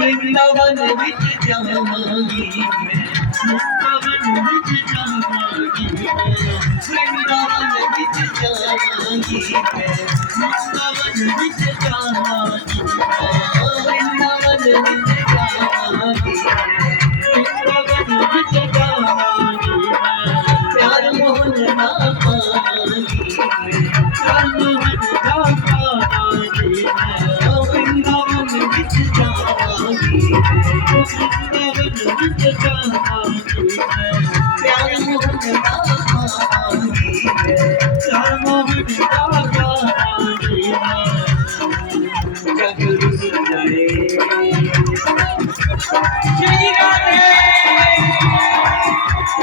वृंदावन विच जावांगी मैं, वृंदावन विच जावांगी मैं, वृंदावन विच जावांगी मैं, वृंदावन विच जावांगी मैं, वृंदावन विच जावांगी मैं, वृंदावन विच जावांगी मैं, प्यार मोहन ना पावांगी मैं, प्यार मोहन ना पावांगी मैं, वृंदावन विच जावांगी वृंदावन विच जावांगी प्यार मोहन ना पावांगी प्यार मोहन ना पावांगी जग रुस जाए श्री राधे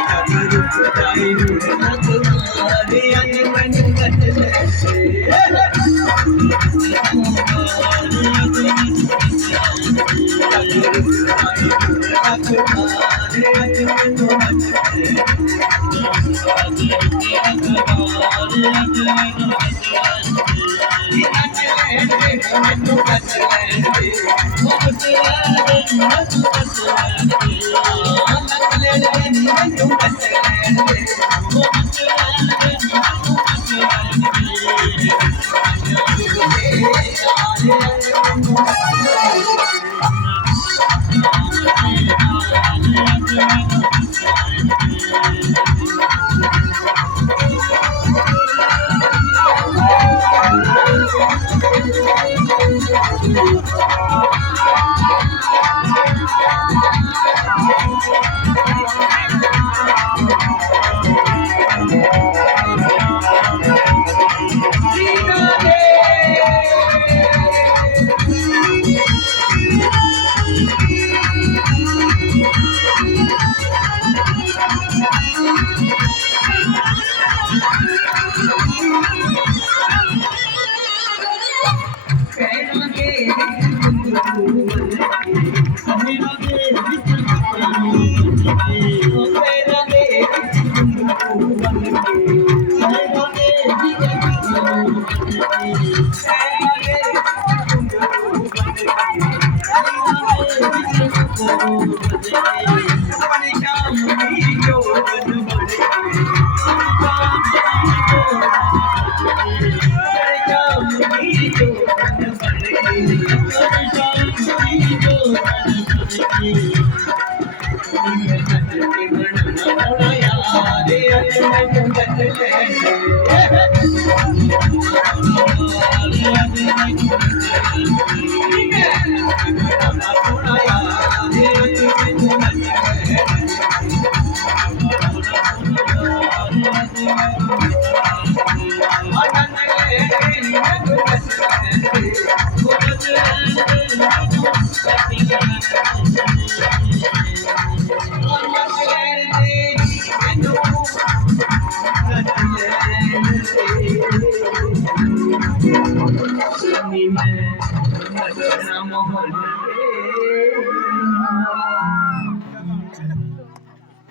जग रुस जाए ना तुम्हारे अनमन बदले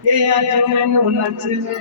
के आज मैनू नच ले